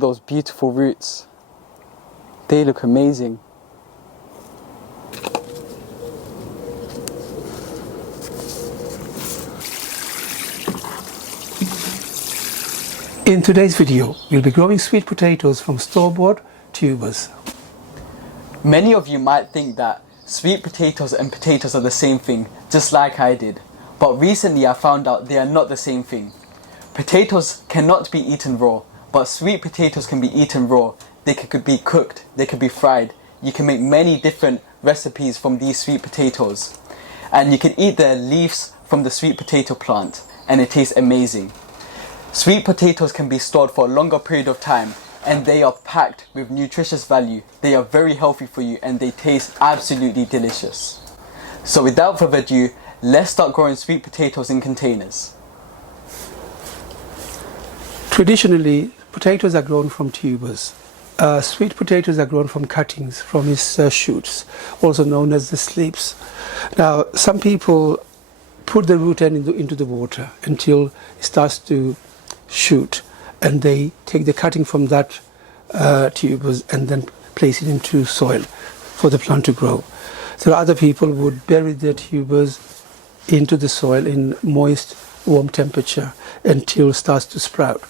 at those beautiful roots. They look amazing. In today's video, we'll be growing sweet potatoes from store-bought tubers. Many of you might think that sweet potatoes and potatoes are the same thing, just like I did. But recently I found out they are not the same thing. Potatoes cannot be eaten raw, but sweet potatoes can be eaten raw. They could be cooked, they could be fried. You can make many different recipes from these sweet potatoes. And you can eat the leaves from the sweet potato plant, and it tastes amazing. Sweet potatoes can be stored for a longer period of time, and they are packed with nutritious value. They are very healthy for you and they taste absolutely delicious. So without further ado, let's start growing sweet potatoes in containers. Traditionally, potatoes are grown from tubers. Sweet potatoes are grown from cuttings from its shoots, also known as the slips. Now, some people put the root end into the water until it starts to shoot, and they take the cutting from that tubers and then place it into soil for the plant to grow. So other people would bury their tubers into the soil in moist, warm temperature until it starts to sprout,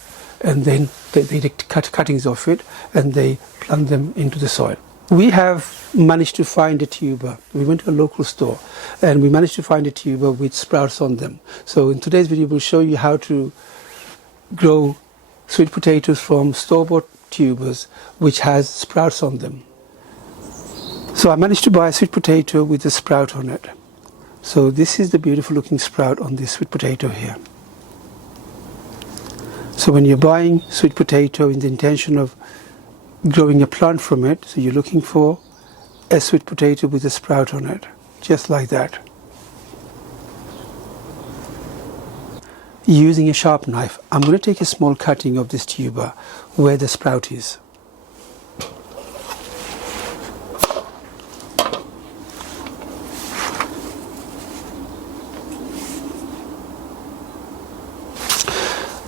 and then they cut cuttings off it and they plant them into the soil. We have managed to find a tuber. We went to a local store and we managed to find a tuber with sprouts on them. So in today's video we'll show you how to grow sweet potatoes from store-bought tubers which has sprouts on them. So I managed to buy a sweet potato with a sprout on it. So this is the beautiful looking sprout on this sweet potato here. So when you're buying sweet potato in the intention of growing a plant from it, so you're looking for a sweet potato with a sprout on it, just like that. Using a sharp knife, I'm going to take a small cutting of this tuber where the sprout is.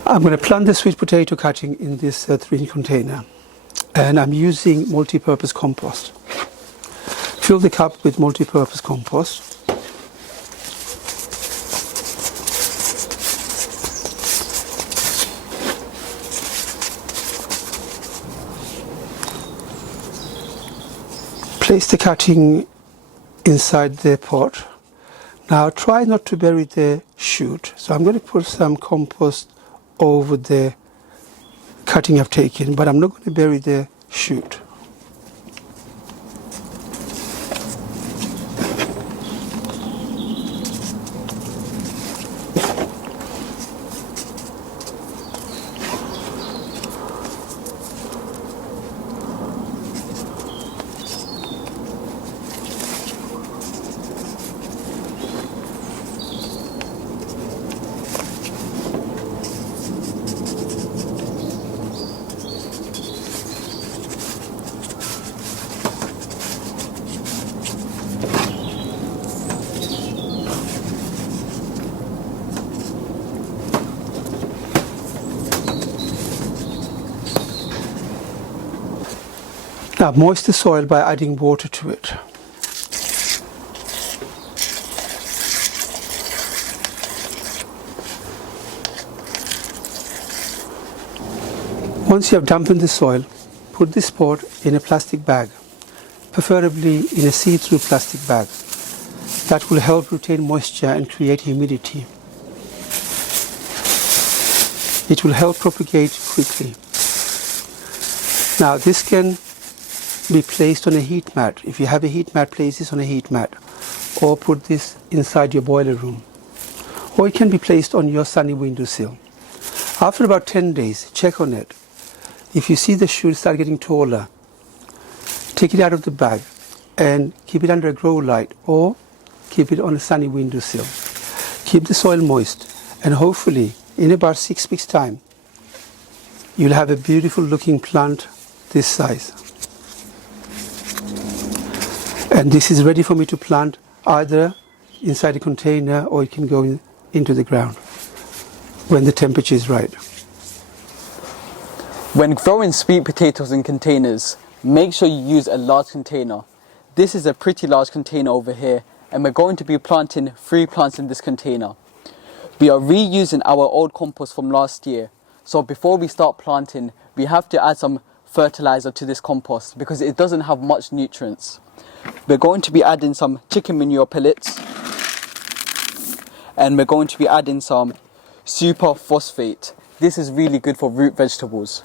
I'm going to plant the sweet potato cutting in this 3-inch container, and I'm using multi-purpose compost. Fill the cup with multi-purpose compost. Place the cutting inside the pot. Now try not to bury the shoot. So I'm going to put some compost over the cutting I've taken, but I'm not going to bury the shoot. Now moist the soil by adding water to it. Once you have dampened the soil, put this pot in a plastic bag, preferably in a see-through plastic bag. That will help retain moisture and create humidity. It will help propagate quickly. Now this can be placed on a heat mat. If you have a heat mat, place this on a heat mat, or put this inside your boiler room, or it can be placed on your sunny windowsill. After about 10 days, check on it. If you see the shoots start getting taller, take it out of the bag and keep it under a grow light or keep it on a sunny windowsill. Keep the soil moist, and hopefully in about 6 weeks time you'll have a beautiful looking plant this size. And this is ready for me to plant either inside a container, or it can go into the ground when the temperature is right. When growing sweet potatoes in containers, make sure you use a large container. This is a pretty large container over here, and we're going to be planting 3 plants in this container. We are reusing our old compost from last year, so before we start planting, we have to add some fertilizer to this compost because it doesn't have much nutrients. We're going to be adding some chicken manure pellets, and we're going to be adding some super phosphate. This is really good for root vegetables.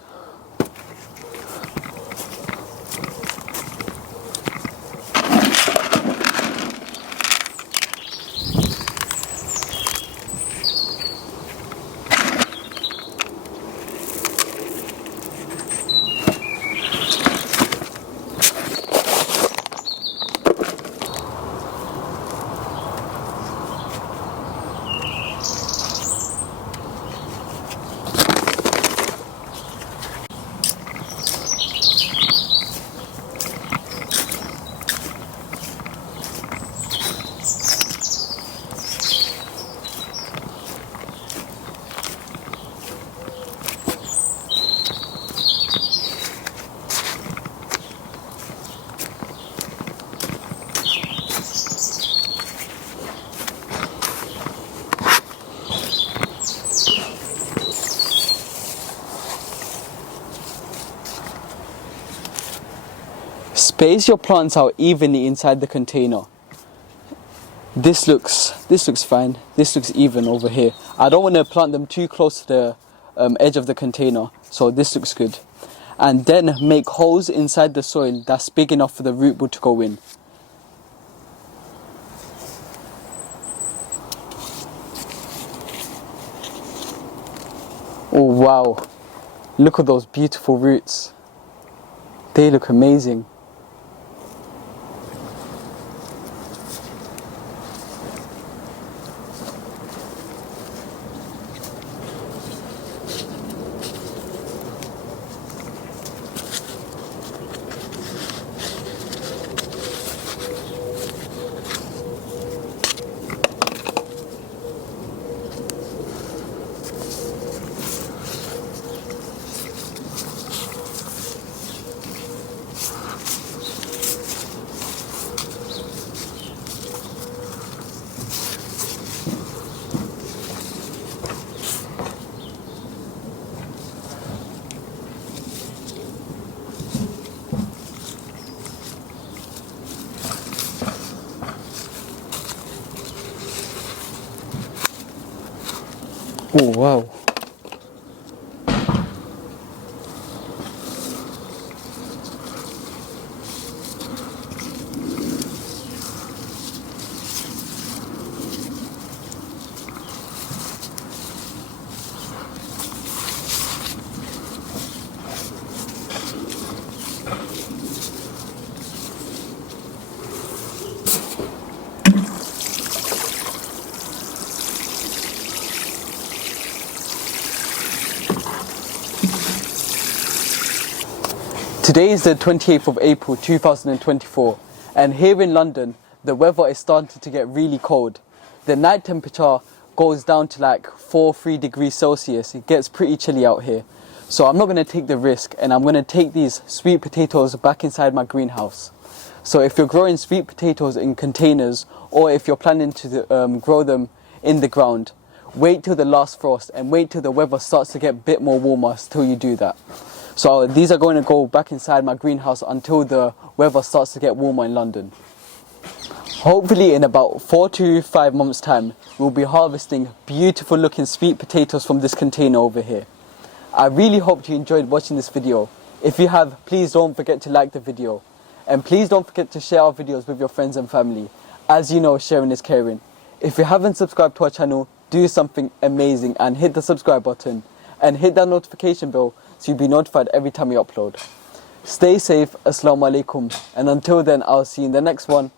Space your plants out evenly inside the container. This looks fine. This looks even over here. I don't want to plant them too close to the edge of the container, so this looks good. And then make holes inside the soil that's big enough for the root ball to go in. Oh wow, look at those beautiful roots. They look amazing. Oh wow. Today is the 28th of April 2024, and here in London the weather is starting to get really cold. The night temperature goes down to like 3 degrees Celsius. It gets pretty chilly out here. So I'm not going to take the risk, and I'm going to take these sweet potatoes back inside my greenhouse. So if you're growing sweet potatoes in containers, or if you're planning to grow them in the ground, wait till the last frost and wait till the weather starts to get a bit more warmer till you do that. So these are going to go back inside my greenhouse until the weather starts to get warmer in London. Hopefully in about 4 to 5 months time, we'll be harvesting beautiful looking sweet potatoes from this container over here. I really hope you enjoyed watching this video. If you have, please don't forget to like the video. And please don't forget to share our videos with your friends and family. As you know, sharing is caring. If you haven't subscribed to our channel, do something amazing and hit the subscribe button. And hit that notification bell so you'll be notified every time we upload. Stay safe, Assalamu alaikum, and until then I'll see you in the next one.